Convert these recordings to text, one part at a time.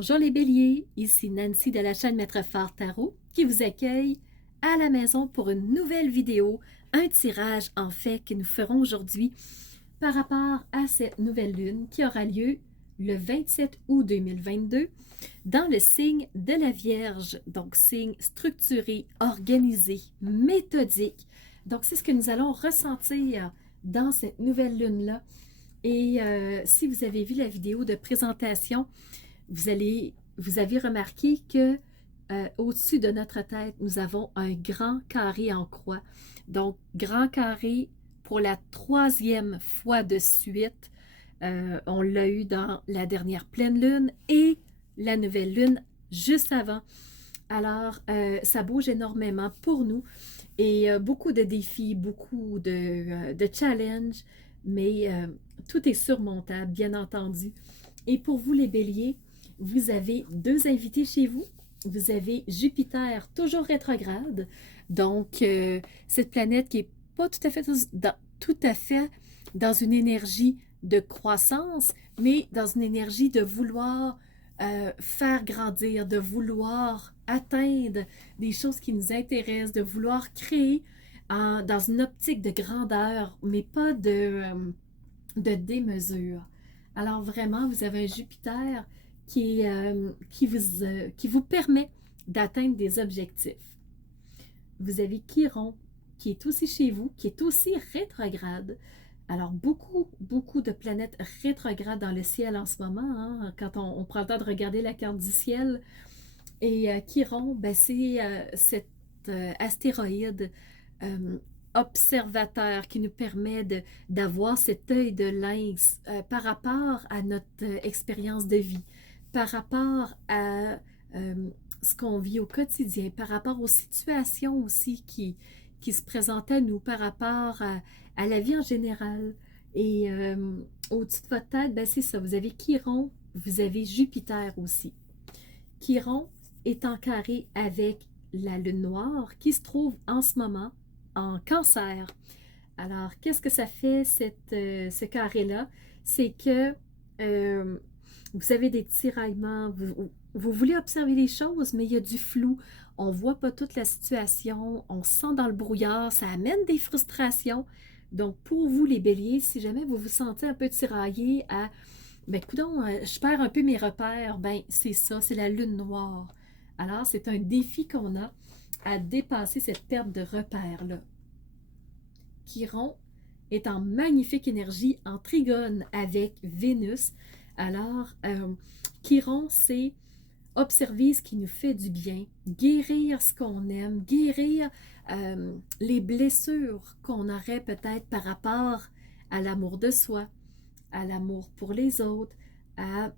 Bonjour les béliers, ici Nancy de la chaîne Maître Phare Tarot qui vous accueille à la maison pour une nouvelle vidéo, un tirage en fait que nous ferons aujourd'hui par rapport à cette nouvelle lune qui aura lieu le 27 août 2022 dans le signe de la Vierge, donc signe structuré, organisé, méthodique. Donc c'est ce que nous allons ressentir dans cette nouvelle lune-là. Et si vous avez vu la vidéo de présentation, vous avez remarqué que au-dessus de notre tête, nous avons un grand carré en croix. Donc, grand carré pour la troisième fois de suite. On l'a eu dans la dernière pleine lune et la nouvelle lune juste avant. Alors, ça bouge énormément pour nous et beaucoup de défis, beaucoup de challenges, mais tout est surmontable, bien entendu. Et pour vous, les béliers, vous avez deux invités chez vous. Vous avez Jupiter, toujours rétrograde. Donc, cette planète qui n'est pas tout à fait dans une énergie de croissance, mais dans une énergie de vouloir faire grandir, de vouloir atteindre des choses qui nous intéressent, de vouloir créer dans une optique de grandeur, mais pas de démesure. Alors vraiment, vous avez un Jupiter qui vous permet d'atteindre des objectifs. Vous avez Chiron qui est aussi chez vous, qui est aussi rétrograde. Alors, beaucoup de planètes rétrogrades dans le ciel en ce moment, hein, quand on prend le temps de regarder la carte du ciel. Et Chiron, ben, c'est cet astéroïde observateur qui nous permet d'avoir cet œil de lynx par rapport à notre expérience de vie, par rapport à ce qu'on vit au quotidien, par rapport aux situations aussi qui se présentent à nous, par rapport à la vie en général. Et au-dessus de votre tête, ben c'est ça, vous avez Chiron, vous avez Jupiter aussi. Chiron est en carré avec la lune noire qui se trouve en ce moment en cancer. Alors, qu'est-ce que ça fait ce carré-là? C'est que vous avez des tiraillements, vous voulez observer les choses, mais il y a du flou. On ne voit pas toute la situation, on se sent dans le brouillard, ça amène des frustrations. Donc, pour vous, les béliers, si jamais vous vous sentez un peu tiraillé à ben, coudonc, je perds un peu mes repères, ben, c'est ça, c'est la lune noire. Alors, c'est un défi qu'on a à dépasser cette perte de repères-là. Chiron est en magnifique énergie en trigone avec Vénus. Alors, Chiron, c'est observer ce qui nous fait du bien, guérir ce qu'on aime, guérir les blessures qu'on aurait peut-être par rapport à l'amour de soi, à l'amour pour les autres, à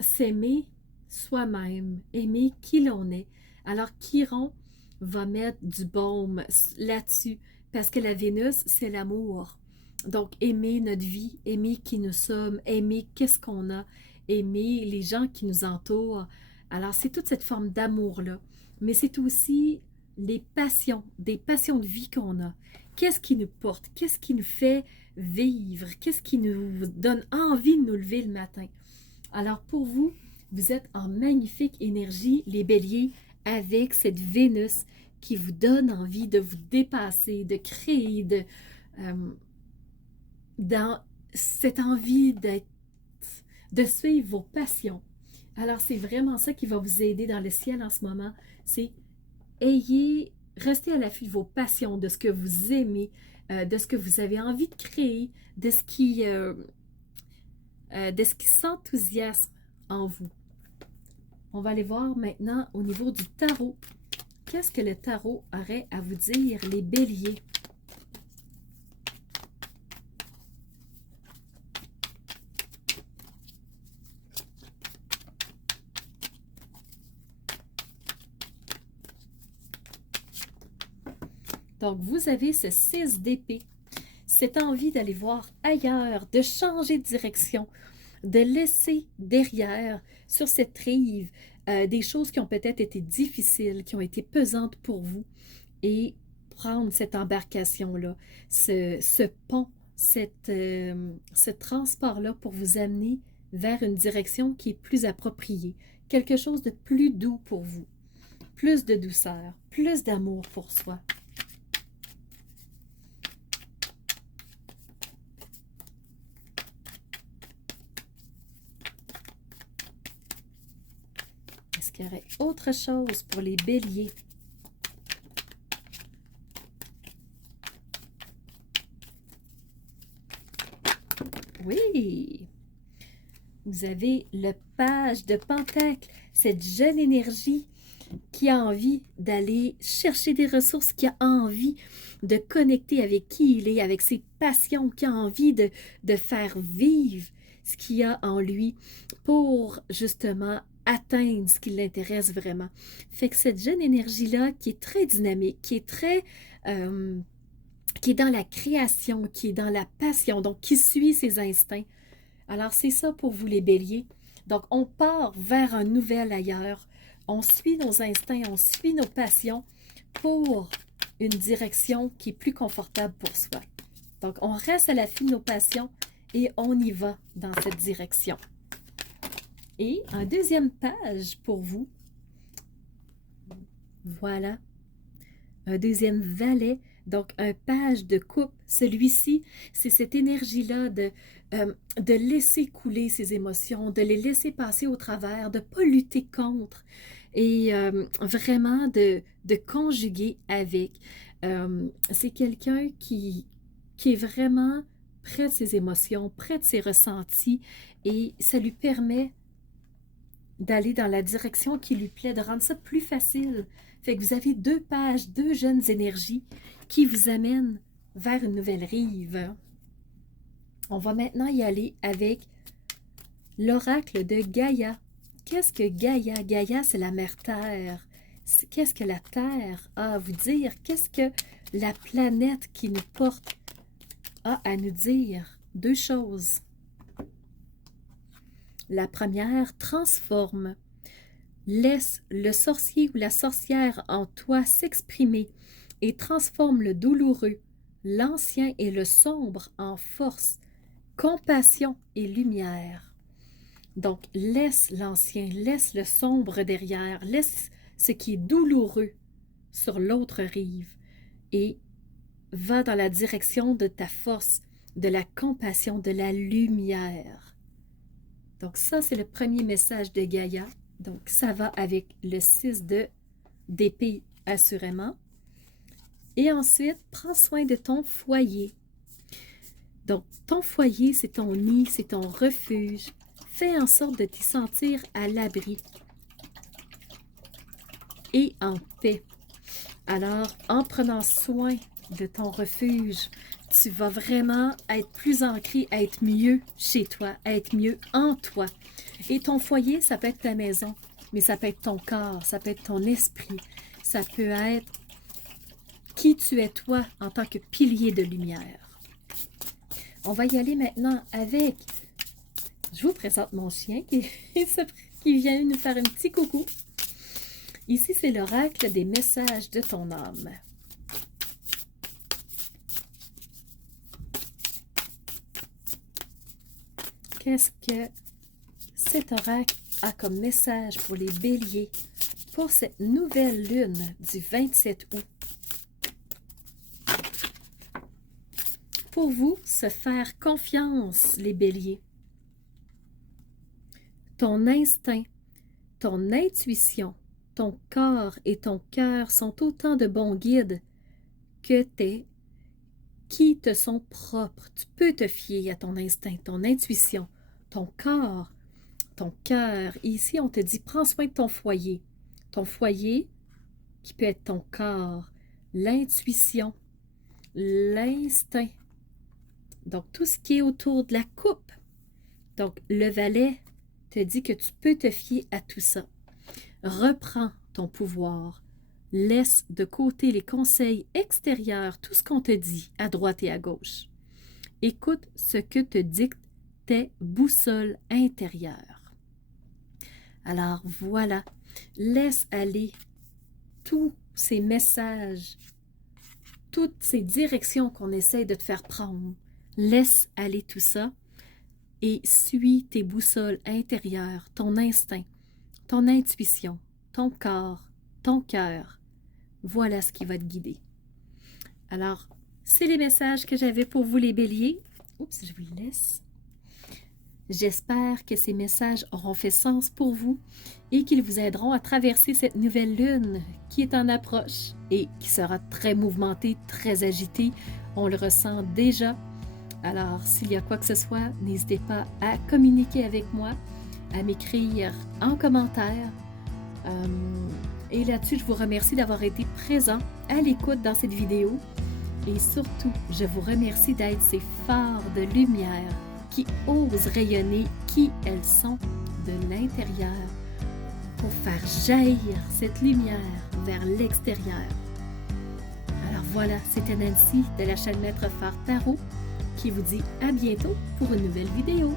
s'aimer soi-même, aimer qui l'on est. Alors, Chiron va mettre du baume là-dessus, parce que la Vénus, c'est l'amour. Donc, aimer notre vie, aimer qui nous sommes, aimer qu'est-ce qu'on a, aimer les gens qui nous entourent. Alors, c'est toute cette forme d'amour-là. Mais c'est aussi les passions, des passions de vie qu'on a. Qu'est-ce qui nous porte? Qu'est-ce qui nous fait vivre? Qu'est-ce qui nous donne envie de nous lever le matin? Alors, pour vous, vous êtes en magnifique énergie, les béliers, avec cette Vénus qui vous donne envie de vous dépasser, de créer, dans cette envie de suivre vos passions. Alors, c'est vraiment ça qui va vous aider dans le ciel en ce moment. C'est restez à l'affût de vos passions, de ce que vous aimez, de ce que vous avez envie de créer, de ce qui s'enthousiasme en vous. On va aller voir maintenant au niveau du tarot. Qu'est-ce que le tarot aurait à vous dire, les béliers? Donc, vous avez ce 6 d'épée, cette envie d'aller voir ailleurs, de changer de direction, de laisser derrière, sur cette rive, des choses qui ont peut-être été difficiles, qui ont été pesantes pour vous, et prendre cette embarcation-là, ce pont, ce transport-là pour vous amener vers une direction qui est plus appropriée, quelque chose de plus doux pour vous, plus de douceur, plus d'amour pour soi. Est-ce qu'il y aurait autre chose pour les béliers? Oui! Vous avez le page de Pentacle, cette jeune énergie qui a envie d'aller chercher des ressources, qui a envie de connecter avec qui il est, avec ses passions, qui a envie de faire vivre ce qu'il y a en lui pour justement atteindre ce qui l'intéresse vraiment. Fait que cette jeune énergie-là qui est très dynamique, qui est très... qui est dans la création, qui est dans la passion, donc qui suit ses instincts. Alors, c'est ça pour vous les béliers. Donc, on part vers un nouvel ailleurs. On suit nos instincts, on suit nos passions pour une direction qui est plus confortable pour soi. Donc, on reste à l'affût de nos passions et on y va dans cette direction. Et un deuxième page pour vous. Voilà. Un deuxième valet. Donc, un page de coupe. Celui-ci, c'est cette énergie-là de laisser couler ses émotions, de les laisser passer au travers, de ne pas lutter contre et vraiment de conjuguer avec. C'est quelqu'un qui est vraiment près de ses émotions, près de ses ressentis et ça lui permet d'aller dans la direction qui lui plaît, de rendre ça plus facile. Fait que vous avez deux pages, deux jeunes énergies qui vous amènent vers une nouvelle rive. On va maintenant y aller avec l'oracle de Gaïa. Qu'est-ce que Gaïa? Gaïa, c'est la mère Terre. Qu'est-ce que la Terre a à vous dire? Qu'est-ce que la planète qui nous porte a à nous dire? Deux choses. La première, transforme. Laisse le sorcier ou la sorcière en toi s'exprimer et transforme le douloureux, l'ancien et le sombre en force, compassion et lumière. Donc, laisse l'ancien, laisse le sombre derrière, laisse ce qui est douloureux sur l'autre rive et va dans la direction de ta force, de la compassion, de la lumière. Donc, ça, c'est le premier message de Gaïa. Donc, ça va avec le 6 d'épée, assurément. Et ensuite, prends soin de ton foyer. Donc, ton foyer, c'est ton nid, c'est ton refuge. Fais en sorte de t'y sentir à l'abri et en paix. Alors, en prenant soin de ton refuge, tu vas vraiment être plus ancré, à être mieux chez toi, à être mieux en toi. Et ton foyer, ça peut être ta maison, mais ça peut être ton corps, ça peut être ton esprit, ça peut être qui tu es toi en tant que pilier de lumière. On va y aller maintenant avec, je vous présente mon chien qui vient nous faire un petit coucou. Ici, c'est l'oracle des messages de ton âme. Qu'est-ce que cet oracle a comme message pour les béliers pour cette nouvelle lune du 27 août? Pour vous, se faire confiance, les béliers. Ton instinct, ton intuition, ton corps et ton cœur sont autant de bons guides que qui te sont propres. Tu peux te fier à ton instinct, ton intuition, ton corps, ton cœur. Et ici, on te dit, prends soin de ton foyer. Ton foyer, qui peut être ton corps, l'intuition, l'instinct. Donc, tout ce qui est autour de la coupe. Donc, le valet te dit que tu peux te fier à tout ça. Reprends ton pouvoir. Laisse de côté les conseils extérieurs, tout ce qu'on te dit à droite et à gauche. Écoute ce que te dictent tes boussoles intérieures. Alors voilà, laisse aller tous ces messages, toutes ces directions qu'on essaie de te faire prendre. Laisse aller tout ça et suis tes boussoles intérieures, ton instinct, ton intuition, ton corps, ton cœur. Voilà ce qui va te guider. Alors, c'est les messages que j'avais pour vous les béliers. Oups, je vous les laisse. J'espère que ces messages auront fait sens pour vous et qu'ils vous aideront à traverser cette nouvelle lune qui est en approche et qui sera très mouvementée, très agitée. On le ressent déjà. Alors, s'il y a quoi que ce soit, n'hésitez pas à communiquer avec moi, à m'écrire en commentaire. Et là-dessus, je vous remercie d'avoir été présent à l'écoute dans cette vidéo. Et surtout, je vous remercie d'être ces phares de lumière qui osent rayonner qui elles sont de l'intérieur pour faire jaillir cette lumière vers l'extérieur. Alors voilà, c'était Nancy de la chaîne Maître Phare Tarot qui vous dit à bientôt pour une nouvelle vidéo.